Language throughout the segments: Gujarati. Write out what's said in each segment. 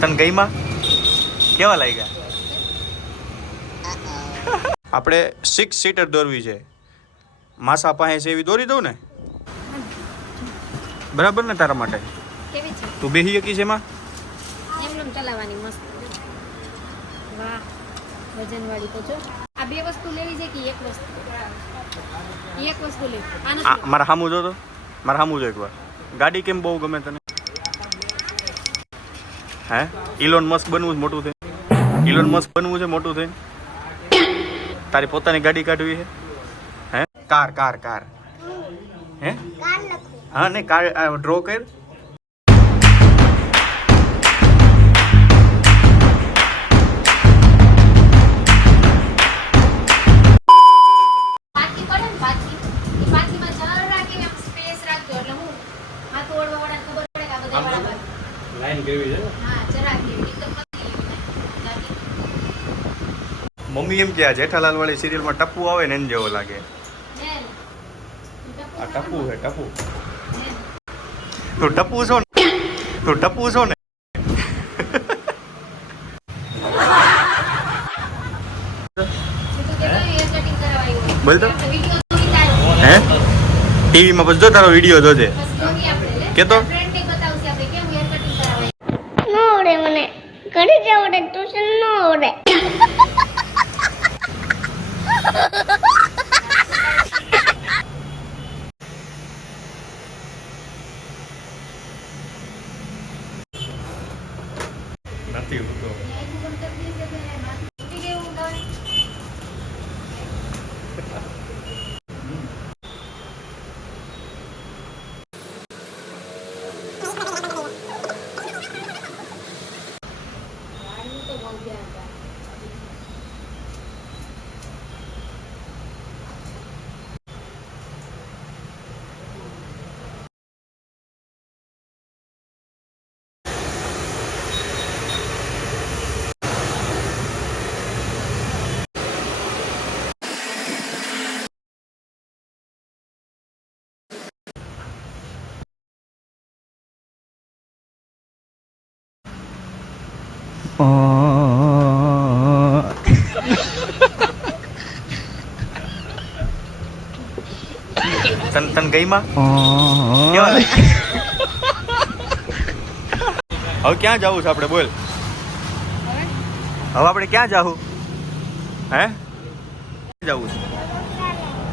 તન ગઈમાં કેવા લાગ્યા? આપણે 6 સીટર દોરવી છે. માસા પાસે છે એવી દોરી દઉં ને? બરાબર ને તારા માટે? કેવી છે? તું બેહી શકી છે એમાં? એમનેમ ચલાવવાની મસ્ત. વાહ વજનવાળી તો જો. આ બે વસ્તુ લેવી છે કે એક વસ્તુ? એક વસ્તુ લેવી. મારા સામું જો તો, મારા સામું જો એકવાર. ગાડી કેમ બહુ ગમે તને? હે ઇલોન મસ્ક બનવું છે મોટું થઈને? ઇલોન મસ્ક બનવું છે મોટું થઈને? તારી પોતાની ગાડી કાઢવી છે? હે કાર કાર કાર હે હા ને કાર ડ્રો કર. લાઈન કેવી છે? હા જરાક કેવી એકદમ મમ્મી એમ કે આ જેઠાલાલ વાળી સિરિયલમાં ટપ્પુ આવે ને એને જેવો લાગે. આ ટપ્પુ છે ટપ્પુ. તું ટપ્પુ છો ને? તું ટપ્પુ છો ને? બોલ તો હે ટીવીમાં પછી જો તારો વિડીયો જોજે કે તો મને ઘરે જવડે ટ્યુશન ન આવડે. નથી ઉતો. તન ગઈમાં કેવા લાગે? હવે ક્યાં જવું છે આપણે? બોલ હવે આપણે ક્યાં જાવું? હે જવું છે?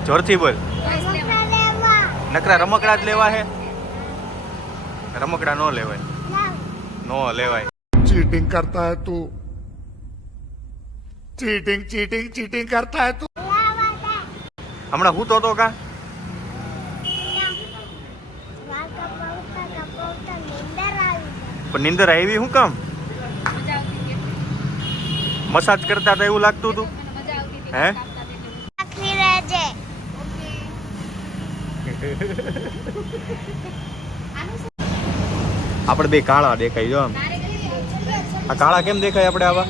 જોરથી બોલ. નકરા રમકડા જ લેવા હે? રમકડા નો લેવાય, નો લેવાય. चीटिंग करता है तू, चीटिंग चीटिंग चीटिंग करता है तू. હમણાં હું તો કા પણ નીંદર આવી શું કામ? મસાજ કરતા હતા એવું લાગતું હતું હે? આપણે બે કાળા દેખાય જો આમ. આ કાળા કેમ દેખાય આપણે આવા?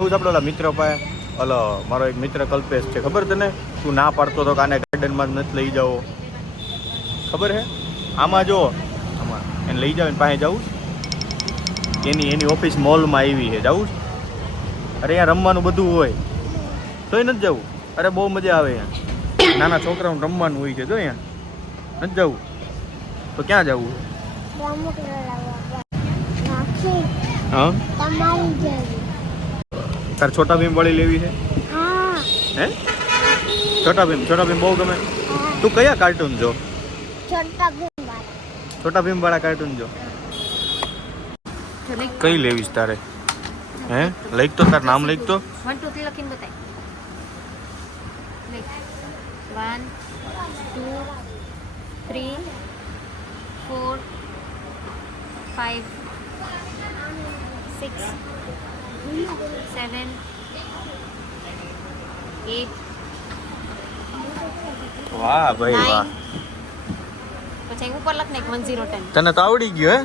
આપણે ઓલા મિત્ર પાસે ઓલો મારો એક મિત્ર કલ્પેશ છે, ખબર તને? તું ના પાડતો હતો કે આને ગાર્ડનમાં જ નથી લઈ જાઓ, ખબર હે? આમાં જો આમાં એને લઈ જાવ, એને પાસે જવું. એની ઓફિસ મોલમાં આવી છે, જવું. અરે અહીંયા રમવાનું બધું હોય તોય નથી જવું. અરે બહુ મજા આવે અહીંયા, નાના છોકરાઓને રમવાનું હોય છે જો અહીંયા નથી જવું. તો ક્યાં જવું? હા તાર છોટા ભીમ વાળી લેવી છે? હે છોટા ભીમ બહુ ગમે. તું કયા કાર્ટૂન જો? છોટા ભીમ વાળા કાર્ટૂન જો. કઈ લેવીશ તારે? હે લઈક તો તાર નામ લઈક તો 1 2 3 લખીને બતાય. 1 2 3 4 5 6 7 8. વાહ ભાઈ વાહ. પછી ઉપર લખ ને 110. તને તો આવડી ગયું હે?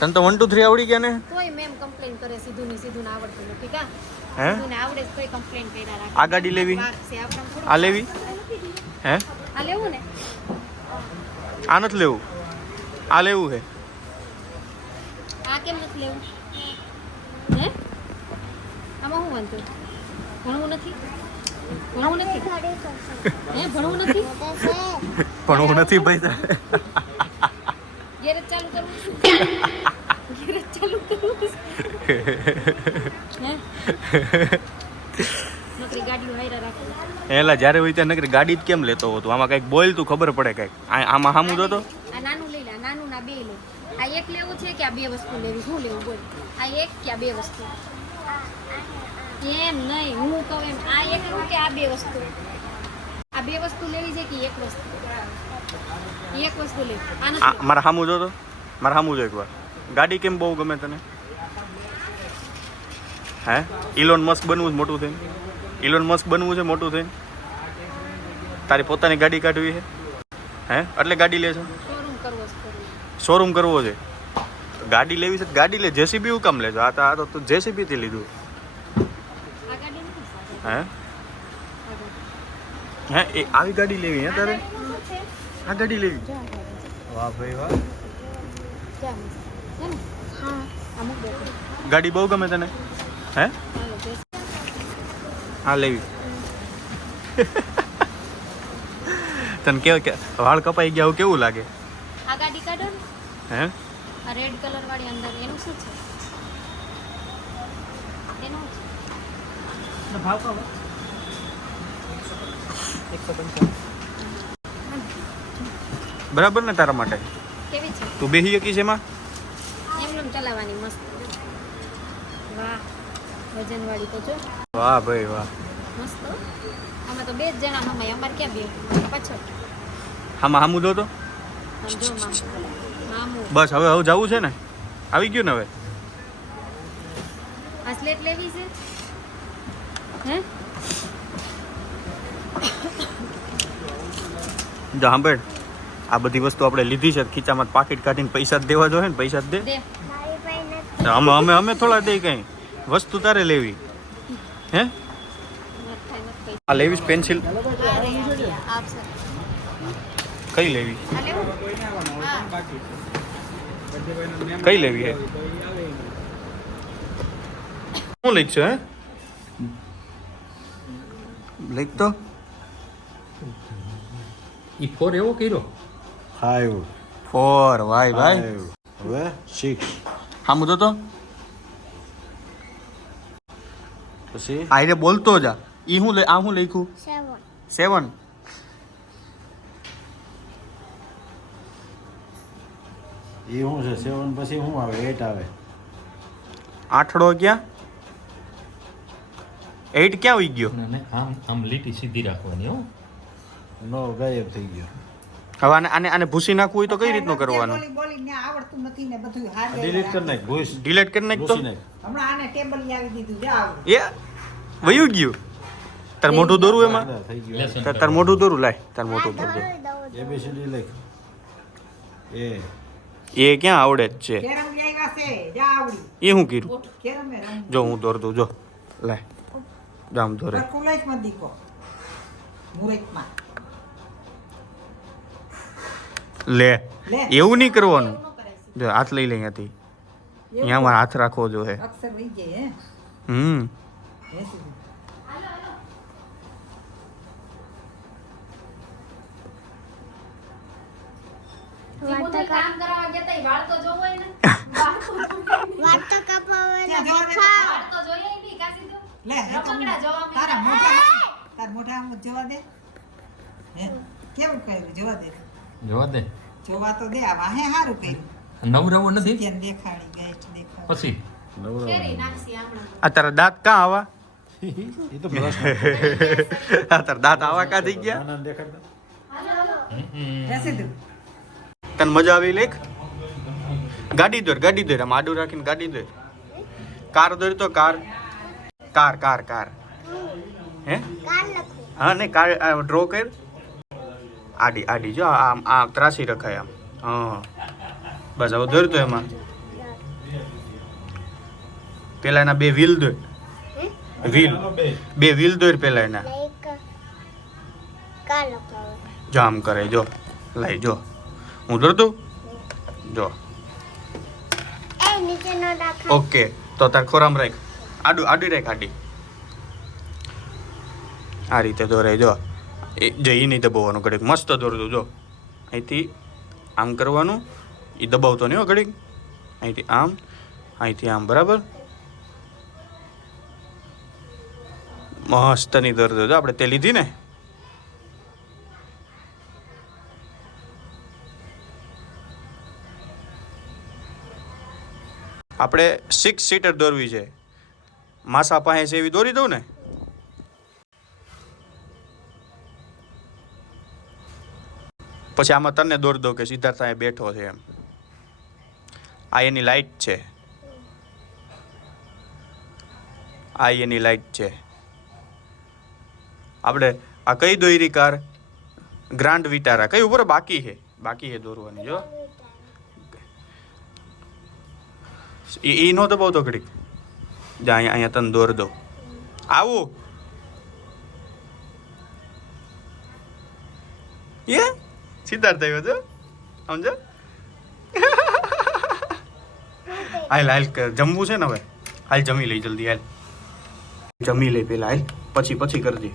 તને તો 1 2 3 આવડી ગયા ને? કોઈ મેમ કમ્પ્લેન કરે સીધું ને આવડતું નથી કા? હે સીધું ને આવડે કોઈ કમ્પ્લેન કર્યા રાખે. આ ગાડી લેવી? આ લેવી? હે આ લેવું ને? આ નથી લેવું. આ લેવું છે આ કેમ નથી લેવું? હે આમાં શું વાંધો? ભણવું નથી? ભણવું નથી? હે ભણવું નથી? પણ હું નથી ભાઈ ગેરેજ ચાલુ કરવું છે? ગેરેજ ચાલુ કરવું છે? હે નકરી ગાડીઓ હાયરા રાખો. એલા જ્યારે હોય ત્યાં નકરી ગાડી જ કેમ લેતો હતો? આમાં કંઈક બોલ તું, ખબર પડે કંઈક. આમાં સામું જોતો. આ નાનું લઈ લે, આ નાનું ના બે લે. આ એક લેવું છે કે આ બે વસ્તુ લેવી? શું લેવું બોલ? આ એક કે આ બે વસ્તુ? એમ નહીં, હું કહું એમ. આ એક લેવું કે આ બે વસ્તુ? આ બે વસ્તુ લેવી છે કે એક વસ્તુ? એક વસ્તુ લેવી. આ નથી. મારા સામું જોતો, મારા સામું જો એકવાર. ગાડી કેમ બહુ ગમે તને? હે ઇલોન મસ્ક બનવું છે મોટું થઈને? ઇલોન મસ્ક બનવું છે મોટું થઈને? તારી પોતાની ગાડી કાઢવી છે? હે એટલે ગાડી લે છે? શોરૂમ કરવો છે, કરવો. શોરૂમ કરવો છે? ગાડી લેવી છે? ગાડી લે. જેસીબી હું કામ લેજો? આ તો તું જેસીબી થી લીધું. આ ગાડી નથી સારી. હે આ ગાડી. હે એ આવી ગાડી લેવી હે તારે? આ ગાડી લેવી? જો આ ગાડી. વાહ ભાઈ વાહ. જા મસ્ત. હે ને? હા. અમુક બેઠો. ગાડી બહુ ગમે તને? હે હાલો જય. આ લેવી? તને કે વાળ કપાઈ ગયા એવું કેવું લાગે? આ ગાડી કાઢો ને. હે આ રેડ કલર વાળી અંદર એનું શું છે? એનું શું છે? ભાવ કહો 155. બરાબર ને તારા માટે? કેવી છે? તું બેહી શકી છે એમાં? એમનેમ ચલાવવાની મસ્ત. વાહ વજનવાળી તો જો વાહ ભાઈ વાહ. મસ્ત હો. અમે તો બે જ જણા હમાય, અમારે ક્યાં બે પાછળ. આમાં સામું જોતો. આમ જો મામું મામું. બસ હવે જવું છે ને? આવી ગયું ને હવે? આ સ્લેટ લેવી છે? હે જો સાંભળ, આ બધી વસ્તુ આપણે લીધી છે, ખીચામાં પાકીટ કાઢીને પૈસા જ દેવા જોઈએ ને. પૈસા જ દે. દે. અમે થોડા દે કઈ વસ્તુ તારે લેવી હે? આ લેવી પેન્સિલ આ રહી આપશે. કઈ લેવી? આ લેવું? હા. કઈ લેવી હે? શું લીખ છે? હે લીખ તો ઈ 4 એવો કર્યો. 5 4 વાય ભાઈ. હવે 6 સામું જોતો. પછી આયરે બોલતો જા. ઈ હું લે? આ હું લખ્યું? 7. એ શું છે 7 પછી શું આવે 8 આવે. આઠડો ક્યાં? 8 ક્યાં ઉઈ ગયો? ને આમ આમ લીટી સીધી રાખવાની હો. નો ગાયબ થઈ ગયો. હવે આને આને ભૂસી નાખવું હોય તો કઈ રીતનું કરવાનું? બોલીને આવડતું નથી ને બધું હારે ડિલીટ કરી નાખ ભૂસ ડિલીટ કરી નાખ તો. ભૂસી નાખ. હમણાં આને ટેબલ લાવી દીધું છે આવડે. એ વયું ગયું. તાર મોઢું દોરું એમાં? થઈ ગયો. લેસન તાર મોઢું દોરું લાય. તાર મોઢું દોરું. ABCD લખ. એ ક્યાં આવડે જ છે? કેરમ લાવ્યા છે જા આવડી એ શું કર્યું? કેરમ એ રમ જો હું દોર દઉં જો. લાય જામ દોરે. કોલેજ માં દીકો મુરતમાં લે લે એવું નહીં કરવાનું. જો હાથ લઈ લે અહીંયાથી. અહીંયા મારે હાથ રાખવો જોઈએ. અક્ષર વહી જાય હે હમ બેસી જીમું કામ કરાવવા ગયા તા, ઈ વાળ તો જોવો હોય ને. વાળ તો ત્યાં જોવા દે. વાળ તો જોઈએ ય નહીં, કાશી તો. લે હે તો રમકડા જોવા તારા મળ્યા. તાર મોઢા આમ જોવા દે હે કેવું કર્યું જોવા દે જોવા દે. જોવા તો દે આ વાહે સારું કર્યું નવરાવો નથી ત્યાં દેખાડી ગેસ્ટ દેખાડી પછી કેરી નાખશી હમણાં. આ તારા દાંત કાં આવા? એ તો બ્રશ આ તારા દાંત આવા કાં થઈ ગયા? નાના દેખાડતા. રહેશે તું તને મજા આવી લેખ? ગાડી દોર આમ આડું રાખીને ગાડી દોર. કાર દોર તો કાર કાર કાર કાર હે હા ને કાર ડ્રો કર. આડી આડી જો આમ આ ત્રાસી રખાય આમ. હા બસ હવે દોર તો એમાં પેલા એના બે વ્હીલ દોર. વ્હીલ બે વ્હીલ દોર પેલા એના. જો આમ કરે જો લાઈ જો હું દોરતું જો એ નીચે નો રાખા ઓકે તો તાર ખોરામ રાખ આડી રાખ આડી આ રીતે દોરાય જો એ જે ઈ નહીં દબાવવાનું ઘડીક મસ્ત દોરતું જો અહીંથી આમ કરવાનું એ દબાવતો નહીં હો ઘડીક અહીંથી આમ બરાબર મસ્ત ની દોરતો જો આપણે તે લીધી ને આપણે 6 સીટર દોરવી છે માસા પાસે છે એવી દોરી દઉં ને પછી આમાં તને દોરી દઉં કે સિદ્ધાર્થ અહીંયા બેઠો છે એમ આ એની લાઈટ છે આ એની લાઈટ છે આપણે આ કઈ દોરી કાર ગ્રાન્ડ વિટારા કઈ ઉપર બાકી છે દોરવાની જો એ નો દબાવતો ઘડીક જા અહીંયા તને દોર દો આવું એ સિદ્ધાર્થ આવ્યો છો સમજો હાલ જમવું છે ને હવે હાલ જમી લઈ જલ્દી હાલ જમી લઈ પેલા હાલ પછી કરજે